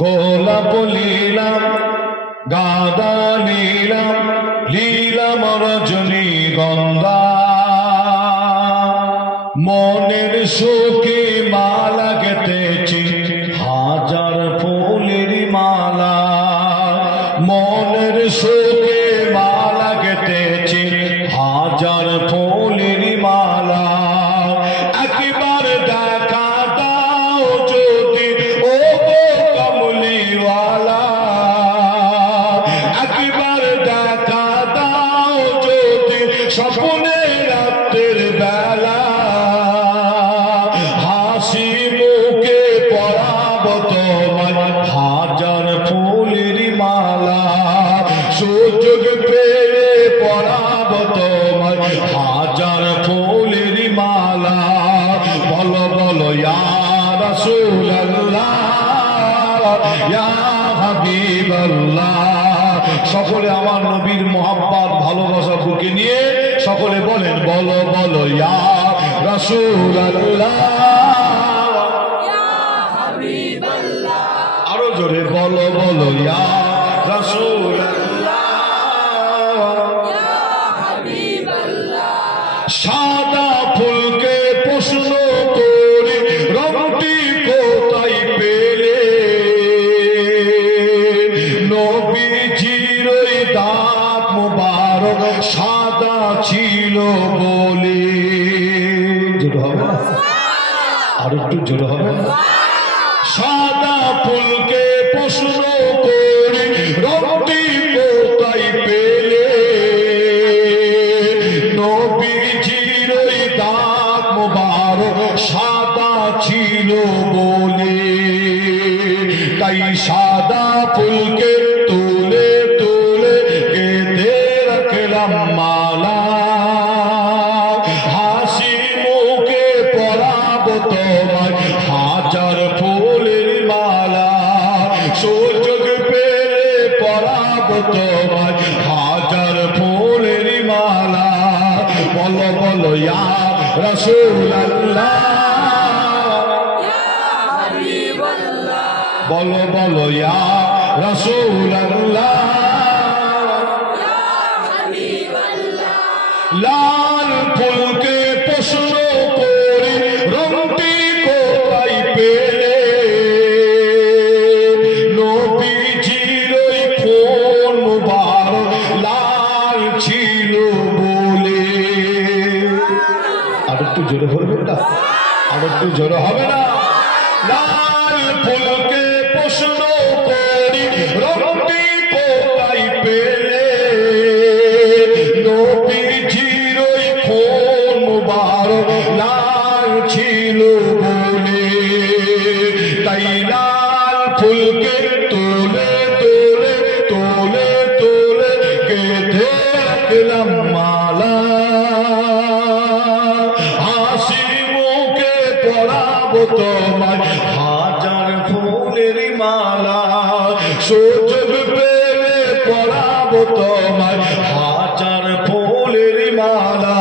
গোলাপ লীলাম গাঁদা লীলাম লীলাম রজনীগন্ধা মনের সুখে মালা গেঁথেছি হাজার ফুলের মালা মনের সুখে মালা গেঁথেছি হাজার ফুলের মালা একবার দেখা দাও যদি ও কমলিওয়ালা একবার দেখা দাও যদি স্বপ্নে রাতের বেলা হাসি মুখে পরাব তোমায় হাজার ফুলের মালা সুযোগ পেলে পরাব তোমায় হাজার ফুলের মালা বলো বলো ইয়া রাসূলুল্লাহ ইয়া হাবিবাল্লাহ সকলে আমার নবীর মোহাব্বত ভালোবাসা বুকে নিয়ে সকলে বলেন বলো বলো ইয়া রাসূলুল্লাহ ইয়া হাবিবাল্লাহ আরো জোরে বলো বলো ইয়া রাসূলুল্লাহ ইয়া হাবিবাল্লাহ সাদা ফুলকে প্রশ্ন করে রংটি কোথায় পেলে নবীজির ওই দাঁত মুবারক সাদা ছিল বলে জোর হবে আর একটু জোর হবে সাদা ফুলকে প্রশ্ন করে রংটি কোথায় পেলে নবীজির ওই দাঁত মুবারক সাদা ছিল বলে তাই সাদা ফুলকে তুলে তুলে গেঁথে রাখলাম মালা হাসি মুখে পরাব তোমায় হাজার ফুলের মালা সুযোগ পেলে পরাব তোমায় হাজার ফুলের মালা বলো বলো ইয়া রাসূলুল্লাহ ইয়া হাবিবাল্লাহ বলো বলো ইয়া রাসূলুল্লাহ ইয়া হাবিবাল্লাহ লাল ফুলকে প্রশ্ন করে রংটি কোথায় পেলে নবীজির ওই কোন মুবারক লাল ছিল বলে আর একটু জোরে বলবেন না আর একটু জোরে হবে না লাল ফুলকে প্রশ্ন করি রংটি কোথায় পেলে নবীজির ওই কোন মুবারক লাল ছিল বলে তাই লাল ফুলকে তুলে তুলে তুলে তুলে গেঁথে রাখলাম মালা হাসি মুখে পরাব তোমায় হাজার ফুলের মালা সুযোগ পেলে পরাব তোমায় হাজার ফুলের মালা